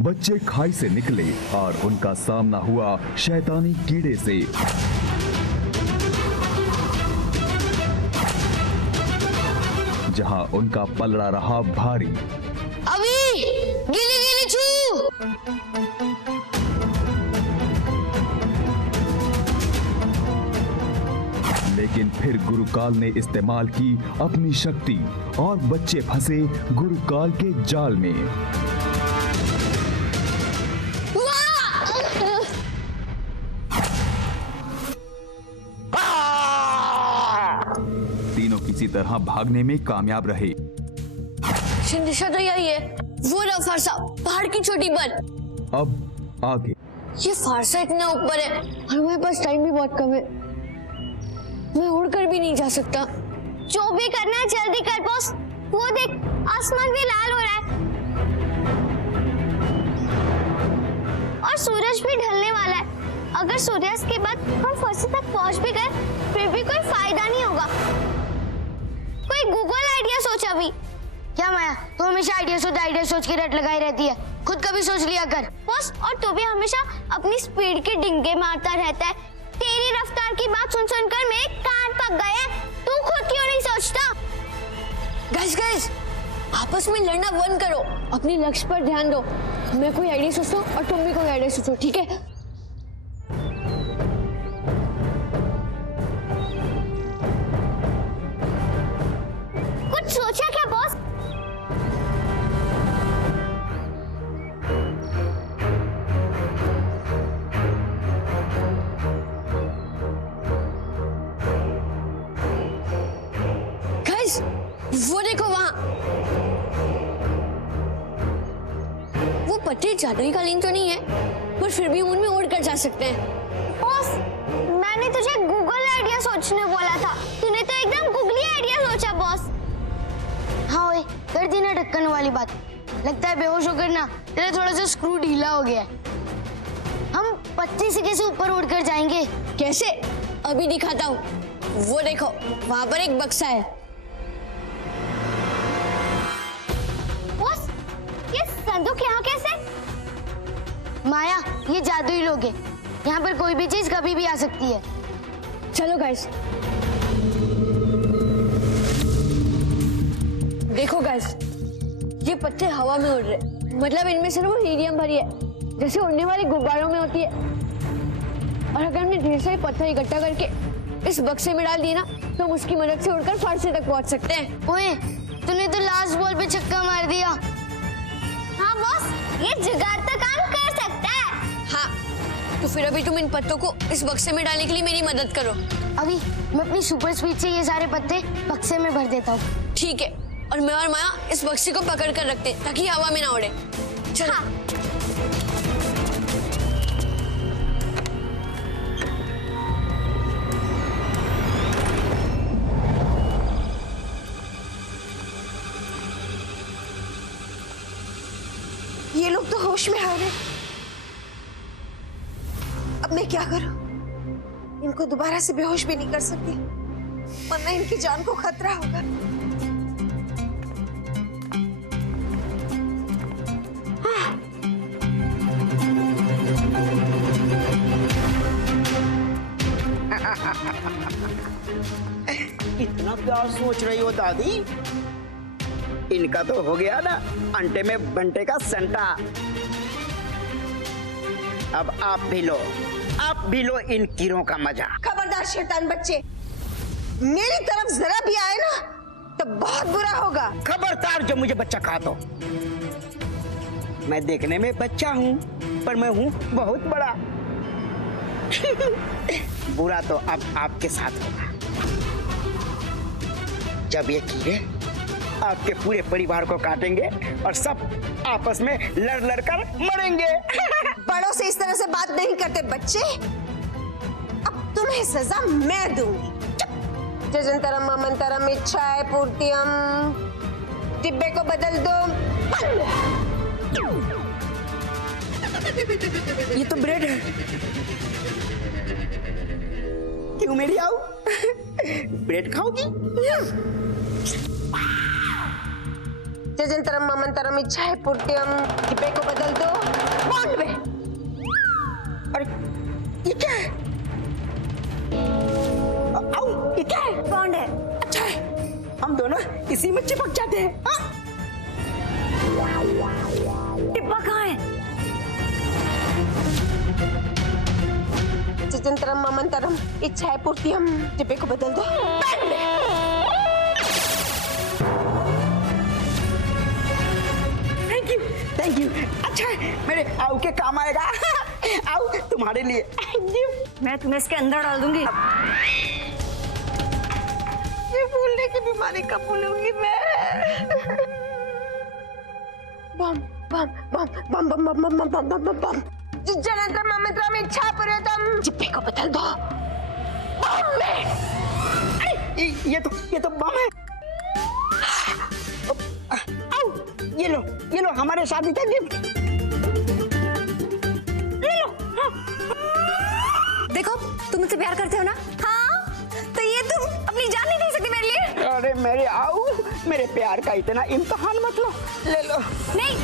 बच्चे खाई से निकले और उनका सामना हुआ शैतानी कीड़े से। जहां उनका पलड़ा रहा भारी। अभी गिली गिली छू। लेकिन फिर गुरुकाल ने इस्तेमाल की अपनी शक्ति और बच्चे फंसे गुरुकाल के जाल में। तीनों किसी तरह भागने में कामयाब रहे। दिशा तो यही है, वो रहा फारसा, पहाड़ की छोटी पर। अब आगे। ये फारसा इतना ऊपर है और हमारे पास टाइम भी बहुत कम है। मैं उड़कर भी नहीं जा सकता। जो भी करना है जल्दी कर बॉस। वो देख, आसमान भी लाल हो रहा है और सूरज भी ढलने वाला है। अगर सूर्यास्त के बाद हम फारसे तक पहुंच भी गए फिर भी कोई फायदा नहीं होगा। कोई गूगल आइडिया सोच अभी। क्या माया, तू हमेशा आइडिया सोच के रट लगाई रहती है, खुद कभी सोच लिया कर। बस, और तू भी हमेशा अपनी स्पीड के डिंगे मारता रहता है। तेरी रफ्तार की बात सुन सुनकर मेरे कान पक गए हैं। तू खुद क्यों नहीं सोचता? गाइस, आपस में लड़ना बंद करो, अपने लक्ष्य पर ध्यान दो। मैं कोई आइडिया सोचता हूँ और तुम भी कोई आइडिया सोचो, ठीक है? कुछ सोचा क्या बॉस? गाइस, वो देखो वहां। वो पत्ते जादुई कालीन तो नहीं है, पर फिर भी उनमें उड़कर जा सकते हैं। बॉस, मैंने तुझे गूगल आइडिया सोचने बोला था, तूने तो एकदम गूगली आइडिया सोचा बॉस। हाँ ओए, कर दी ना ढक्कन वाली बात। लगता है बेहोश होकर ना तेरा थोड़ा सा स्क्रू ढीला हो गया है। हम पत्ती से कैसे ऊपर उड़कर जाएंगे? कैसे? अभी दिखाता हूँ। वो देखो, वहां पर एक बक्सा है। बॉस, ये संदूक यहाँ कैसे? माया, ये जादुई लोग हैं। यहाँ पर कोई भी चीज कभी भी आ सकती है। चलो गाइस। देखो गाइस, ये पत्ते हवा में उड़ रहे, मतलब इनमें सिर्फ वो हीलियम भरी है, जैसे उड़ने वाले गुब्बारों में होती है। और अगर हमने ढेर सारे पत्थर इकट्ठा करके इस बक्से में डाल दिए ना, तो हम उसकी मदद से उड़कर फारसे तक पहुंच सकते हैं। ओए, तूने तो लास्ट बॉल पे छक्का मार दिया। हाँ बॉस, ये जुगाड़ तो काम कर सकता है। हाँ, तो फिर अभी तुम इन पत्तों को इस बक्से में डालने के लिए मेरी मदद करो। अभी मैं अपनी सुपर स्पीड से ये सारे पत्ते बक्से में भर देता हूँ। ठीक है, और मैं और माया इस बक्से को पकड़ कर रखते हैं ताकि हवा में ना उड़े। चलो। हाँ। ये लोग तो होश में आ रहे। अब मैं क्या करूं? इनको दोबारा से बेहोश भी नहीं कर सकती, वरना इनकी जान को खतरा होगा। इतना क्या सोच रही हो दादी? इनका तो हो गया ना अंटे में बंटे का संटा। अब आप भी लो इन कीड़ों का मजा। खबरदार शैतान बच्चे, मेरी तरफ जरा भी आए ना तो बहुत बुरा होगा। खबरदार जो मुझे बच्चा कहा तो। मैं देखने में बच्चा हूँ, पर मैं हूँ बहुत बड़ा। बुरा तो अब आपके साथ होगा, जब ये कीड़े आपके पूरे परिवार को काटेंगे और सब आपस में लड़ लड़ कर मरेंगे। बड़ों से इस तरह से बात नहीं करते बच्चे। अब तुम्हें सजा मैं दूंगी। जजंतरम ममंतरम इच्छाए पूर्तियम। डिब्बे को बदल दो। ये तो ब्रेड है। क्यों मेरी आओ? ब्रेड खाओगी? जजंतरम ममंतरम इच्छाए पूर्तियम। डिब्बे को बदल दो बॉन्ड में। अरे ये क्या है? आओ, ये क्या है? बॉन्ड है। अच्छा है, हम दोनों इसी में चिपक जाते हैं। हाँ? डिब्बा कहाँ है? जजंतरम ममंतरम इच्छाए पूर्तियम। डिब्बे को बदल दो पेन में। Thank you. अच्छा है, मेरे आऊ के काम आएगा। आऊ तुम्हारे लिए। मैं तुम्हें इसके अंदर डाल दूंगी। ये भूलने की बीमारी कब भूलूंगी मैं? बम बम बम बम बम बम बम बम बम बम बम। जजंतरम ममंतरम इच्छाए पूर्तियम। डिब्बे को बदल दो बम में। अरे ये तो बम है। आओ, ये लो हमारे शादी का गिफ्ट। ले लो। हाँ। देखो तुम मुझसे प्यार करते हो ना? हाँ तो ये तुम अपनी जान नहीं दे सकती मेरे लिए? अरे मेरे आऊ, मेरे प्यार का इतना इम्तिहान मत लो। ले लो। नहीं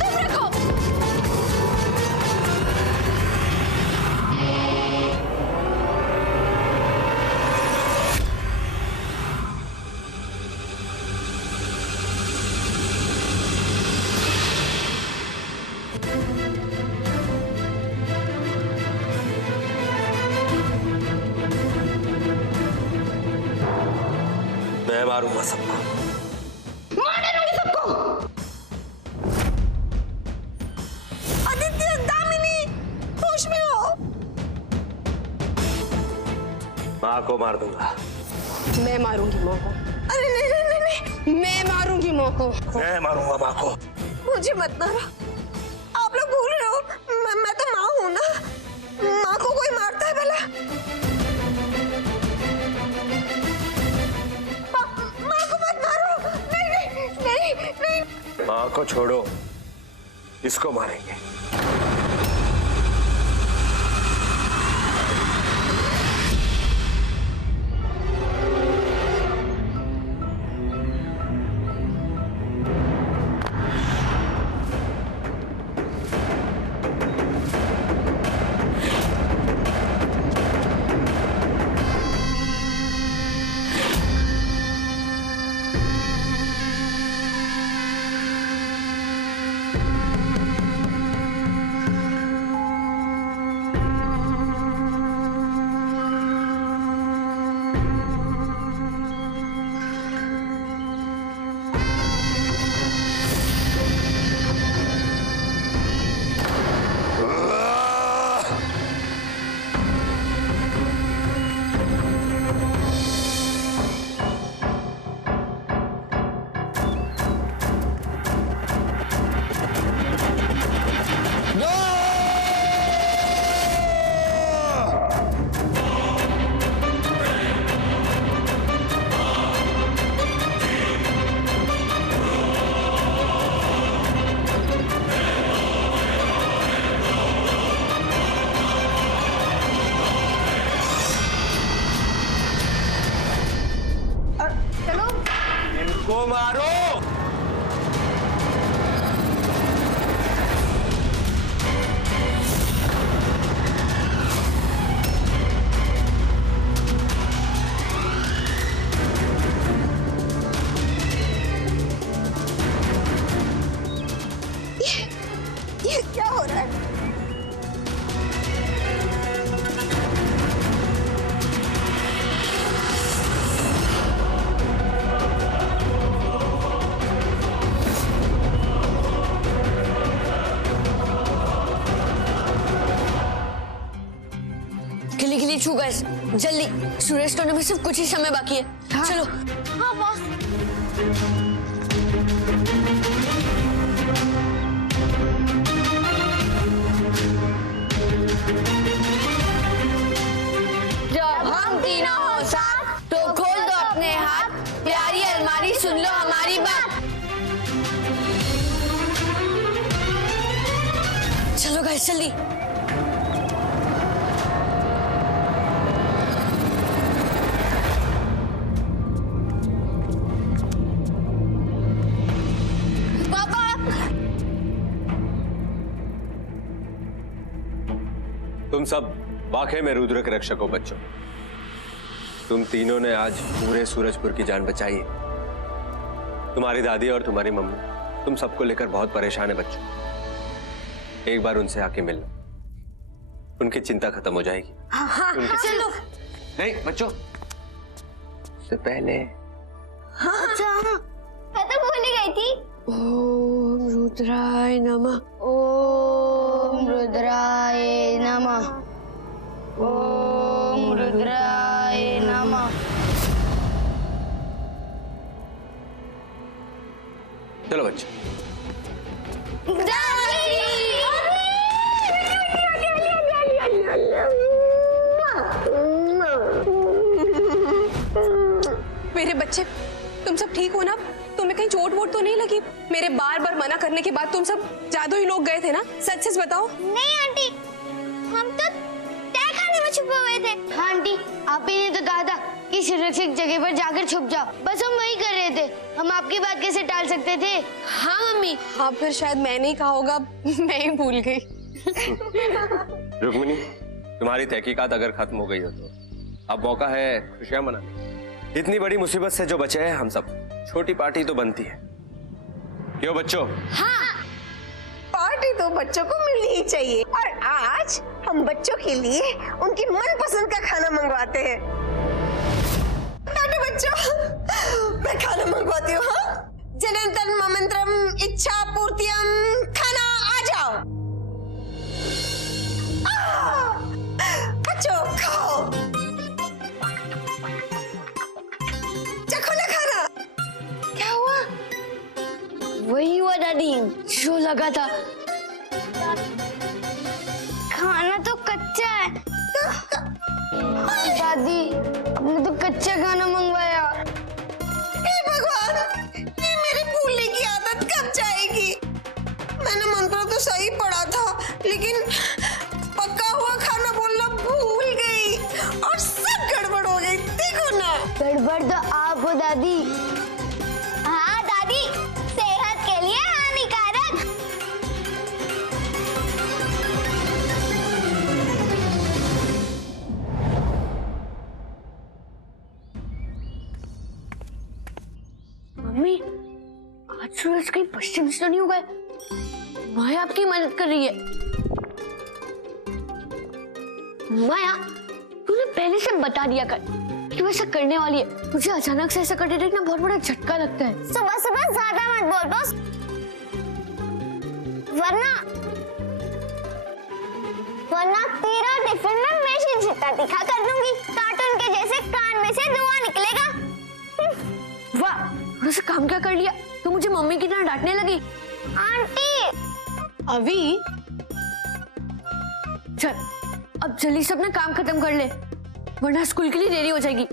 तुम रखो। मैं मारूंगा सबको। मार दूंगी सबको। आदित्य, दामिनी, होश में हो? माँ को मार दूंगा। मैं मारूंगी माँ को। अरे नहीं नहीं नहीं नहीं, मैं मारूंगी माँ को। मैं मारूंगा माँ को। मुझे मत मारो। आप लोग भूल रहे हो, मैं तो माँ हूँ ना। माँ को कोई मारता है भला? माँ को मत मारो। नहीं नहीं नहीं नहीं। माँ को छोड़ो, इसको मारेंगे। इनको मारो। ये क्या हो रहा है? गिली गिली छू गए जल्दी। सुरेश करने में सिर्फ कुछ ही समय बाकी है। हाँ। चलो। हाँ बॉस। जब हम तीनों हो साथ तो खोल दो अपने हाथ, प्यारी अलमारी सुन लो हमारी बात। चलो गाइस जल्दी। तुम सब वाकई में रुद्र के रक्षक हो बच्चों। तुम तीनों ने आज पूरे सूरजपुर की जान बचाई है। तुम्हारी दादी और तुम्हारी मम्मी तुम सबको लेकर बहुत परेशान है बच्चों। एक बार उनसे आके मिल लो, उनकी चिंता खत्म हो जाएगी। चलो। नहीं बच्चों, उससे पहले मैं तो भूल ही गई थी। ओम रुद्राय नमः। ओम रुद्राय नमः। ओम रुद्राय नमः। चलो बच्चे। मेरे बच्चे, तुम सब ठीक हो ना? तुम्हें कहीं चोट वोट तो नहीं लगी? मेरे बार बार मना करने के बाद तुम सब जादुई लोग गए थे ना? सच सच बताओ। नहीं आंटी, हम तो तहखाने में छुपे हुए थे। हाँ आंटी, आप ही ने तो कहा था कि सुरक्षित जगह पर जाकर छुप जाओ, बस हम वही कर रहे थे। हम आपकी बात कैसे टाल सकते थे? हाँ मम्मी। हाँ फिर शायद मैंने ही कहा होगा, मैं ही भूल गई। रुक्मिणी, तुम्हारी तहकीकात अगर खत्म हो गई हो तो अब मौका है खुशियां मनाने। इतनी बड़ी मुसीबत से जो बचे हैं हम सब, छोटी पार्टी तो बनती है, क्यों बच्चों? हाँ, पार्टी तो बच्चों को मिलनी ही चाहिए। और आज हम बच्चों के लिए उनकी मनपसंद का खाना मंगवाते हैं। बच्चों, मैं खाना मंगवाती हूँ। हाँ, जनंतरम ममंत्रम इच्छा पूर्तियम, खाना आ जाओ। बच्चों खाओ, चखो ना खाना। क्या हुआ? वही हुआ दादी जो लगा था। खाना तो कच्चा है। दादी, आपने तो कच्चा खाना मंगवाया। हे भगवान, ये मेरी भूलने की आदत कब जाएगी? मैंने मंत्र तो सही पढ़ा था, लेकिन पका हुआ खाना बोलना भूल गई और सब गड़बड़ हो गई। देखो ना। गड़बड़ तो आप हो दादी। हाँ दादी, सेहत के लिए हानिकारक। मम्मी, आज सूरज कहीं पश्चिम से तो नहीं हो गए? माया आपकी मदद कर रही है। माया, तूने पहले से बता दिया कर कि वो ऐसा करने वाली है। मुझे अचानक से ऐसा करते देखना बहुत बड़ा झटका लगता है। सुबह सुबह ज्यादा मत बोल बॉस, वरना तेरा टिफिन में मैं छिट्टा दिखा कर दूंगी। कार्टून के जैसे कान में से धुआं निकलेगा। वाह, मुझे काम क्या कर लिया? तो मुझे मम्मी की तरह डांटने लगी। आंटी, अभी चल अब जल्दी से अपना काम खत्म कर ले, वरना स्कूल के लिए देरी हो जाएगी।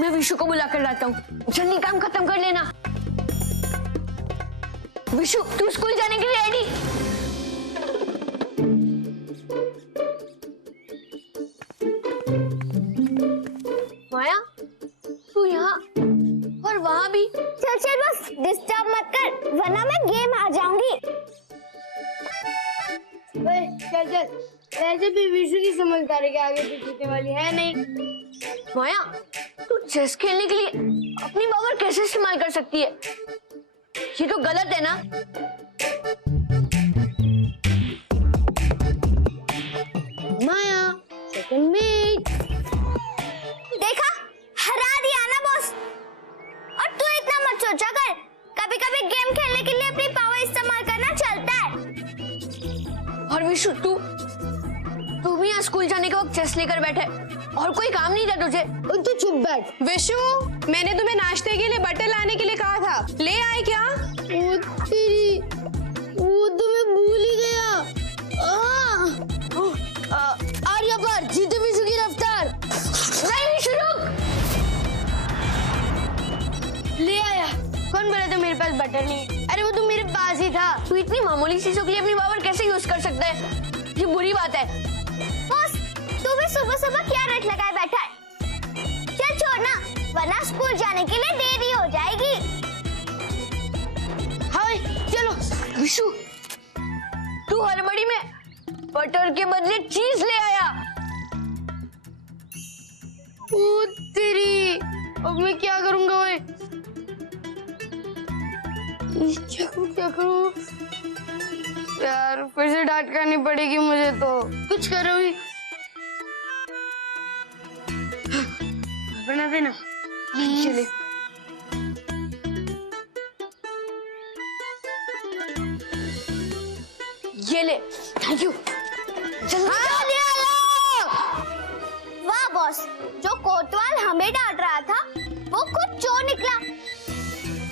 मैं विशु को बुला कर लाता हूँ, जल्दी काम खत्म कर लेना। विशु, तू स्कूल जाने के लिए रेडी? माया, तू यहाँ और वहाँ भी? चल चल बस डिस्टर्ब मत कर, वरना मैं गेम आ जाऊंगी। चल चल, ऐसे भी विशु की समझदारी के आगे पीछे वाली है नहीं। माया, तू चेस खेलने के लिए अपनी पावर कैसे इस्तेमाल कर सकती है? ये तो गलत है ना? माया, सेकंड मेट। देखा, हरा दिया ना बॉस। और तू इतना मत सोचा कर, कभी कभी गेम खेलने के लिए अपनी पावर इस्तेमाल करना चलता है। और विशु, तू भी यहाँ स्कूल जाने के वक्त चेस लेकर बैठे, और कोई काम नहीं था तुझे? तू चुप बैठ। विशु, मैंने तुम्हें नाश्ते के लिए बटर लाने के लिए कहा था, ले आए क्या? वो तो मैं भूल ही गया। आर्या पर जीते विशु की रफ्तार। नहीं विशु, रुक। ले आया। कौन बोला था मेरे पास बटर नहीं? अरे वो तो मेरे पास ही था। तू इतनी मामूली चीजों के लिए अपनी पावर कैसे यूज कर सकता है? ये बुरी बात है। बॉस, तू भी सुबह सुबह क्या रट लगाए बैठा है? चल छोड़ना, वरना स्कूल जाने के लिए देरी हो जाएगी। हाँ चलो। विशु, तू हड़बड़ी में बटर के बदले चीज ले आया। ओ तेरी, अब मैं क्या करूंगा? ओए क्या करूं यार? फिर से डांट खानी पड़ेगी मुझे तो। कुछ करो भी, बना देना। चले ये ले, थैंक यू। वाह बॉस, जो कोतवाल हमें डांट रहा था वो खुद चोर निकला।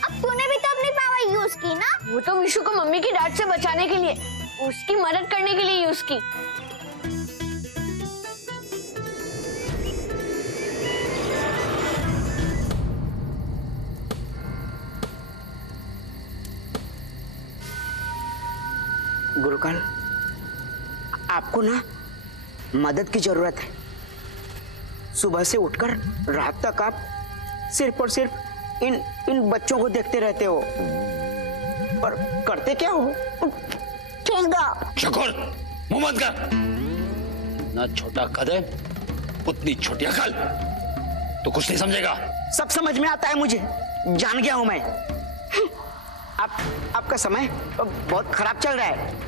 अब तूने भी तो अपनी पावर यूज की ना। वो तो विशु को मम्मी की डांट से बचाने के लिए, उसकी मदद करने के लिए यूज की। गुरुकाल, आपको ना मदद की जरूरत है। सुबह से उठकर रात तक आप सिर्फ और सिर्फ इन बच्चों को देखते रहते हो, पर करते क्या हो? ठेंगा। शकुर, मुंह मत कर। ना छोटा कदम, उतनी छोटी अकल। तो कुछ नहीं समझेगा। सब समझ में आता है मुझे, जान गया हूं मैं। आपका समय बहुत खराब चल रहा है।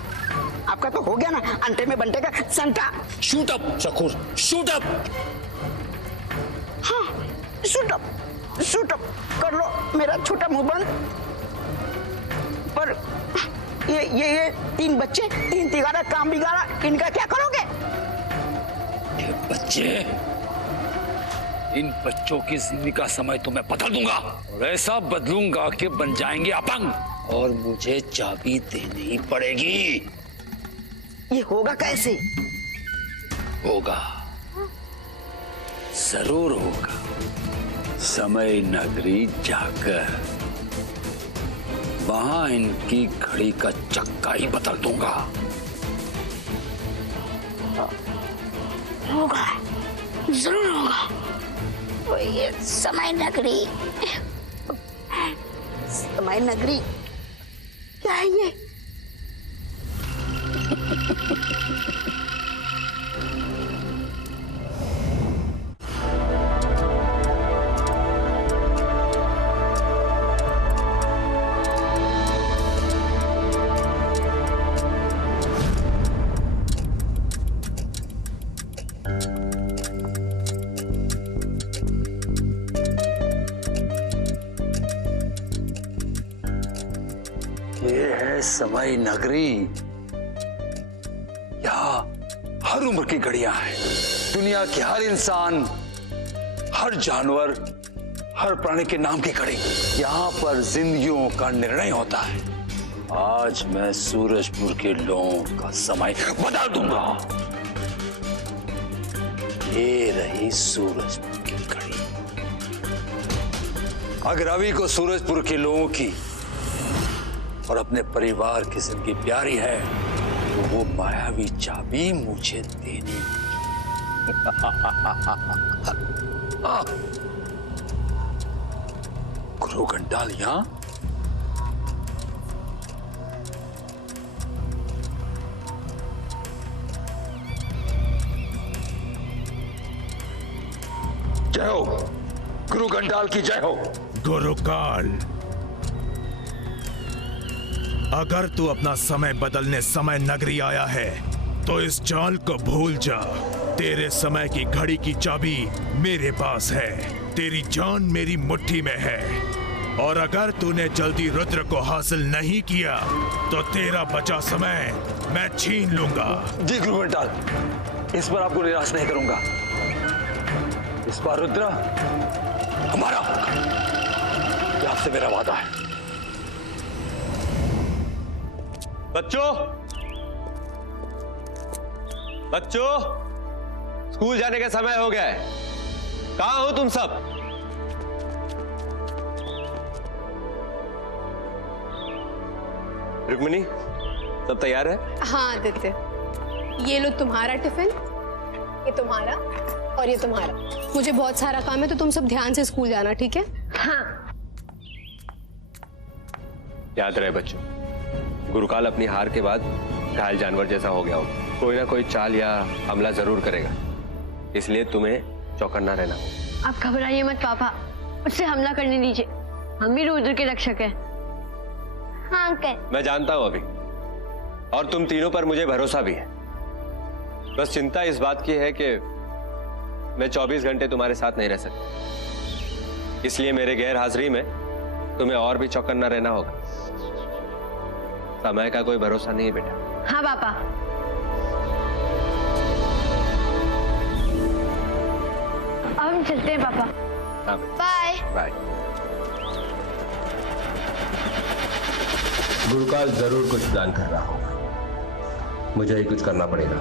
आपका तो हो गया ना अंटे में बंटे का संटा। Shoot up Shakur, shoot up. हाँ, शूट अप कर लो मेरा छोटा मुंह बंद। पर ये 3 बच्चे, 3 तिगाड़ा काम बिगाड़ा, इनका क्या करोगे? ये बच्चे, इन बच्चों की जिंदगी का समय तो मैं बदल दूंगा, और ऐसा बदलूंगा कि बन जाएंगे अपंग, और मुझे चाबी देनी ही पड़ेगी। ये होगा कैसे? होगा, जरूर होगा। समय नगरी जाकर वहां इनकी घड़ी का चक्का ही बदल दूंगा। होगा, जरूर होगा। वो ये समय नगरी क्या है ये? ये है समय नगरी। यहाँ हर उम्र की घड़ियां हैं। दुनिया के हर इंसान, हर जानवर, हर प्राणी के नाम की घड़ी। यहाँ पर जिंदगियों का निर्णय होता है। आज मैं सूरजपुर के लोगों का समय बदल दूंगा। ये रही सूरजपुर की घड़ी। अगर अभी को सूरजपुर के लोगों की और अपने परिवार की जिंदगी प्यारी है, तो वो मायावी चाबी मुझे देनी। गुरु घंटाल यहां? जय हो, गुरु घंटाल की जय हो। गुरुकाल, अगर तू अपना समय बदलने समय नगरी आया है तो इस चाल को भूल जा। तेरे समय की घड़ी की चाबी मेरे पास है। तेरी जान मेरी मुट्ठी में है, और अगर तूने जल्दी रुद्र को हासिल नहीं किया तो तेरा बचा समय मैं छीन लूंगा। जी गुरु घंटाल, इस बार आपको निराश नहीं करूंगा। इस बार रुद्र हमारा होगा, ये आपसे मेरा वादा है। बच्चों, स्कूल जाने का समय हो गया है। कहां हो तुम सब? रुक्मिणी, सब तैयार है? हाँ आदित्य, ये लो तुम्हारा टिफिन, ये तुम्हारा और ये तुम्हारा। मुझे बहुत सारा काम है, तो तुम सब ध्यान से स्कूल जाना, ठीक है? हाँ। याद रहे बच्चों, गुरुकाल अपनी हार के बाद घायल जानवर जैसा हो गया होगा। कोई ना कोई चाल या हमला जरूर करेगा, इसलिए तुम्हें चौकन्ना रहना। आप घबराइए मत पापा, उससे हमला करने दीजिए, हम भी रुद्र के रक्षक हैं। हाँ अंकल। मैं जानता हूं अभी, और तुम तीनों पर मुझे भरोसा भी है। बस चिंता इस बात की है कि मैं 24 घंटे तुम्हारे साथ नहीं रह सकता, इसलिए मेरे गैर हाजिरी में तुम्हें और भी चौकन्ना रहना होगा। समय का कोई भरोसा नहीं है बेटा। हाँ पापा। अब हम चलते हैं पापा। हाँ बाय। बाय। गुरुकाल जरूर कुछ प्लान कर रहा होगा, मुझे ही कुछ करना पड़ेगा।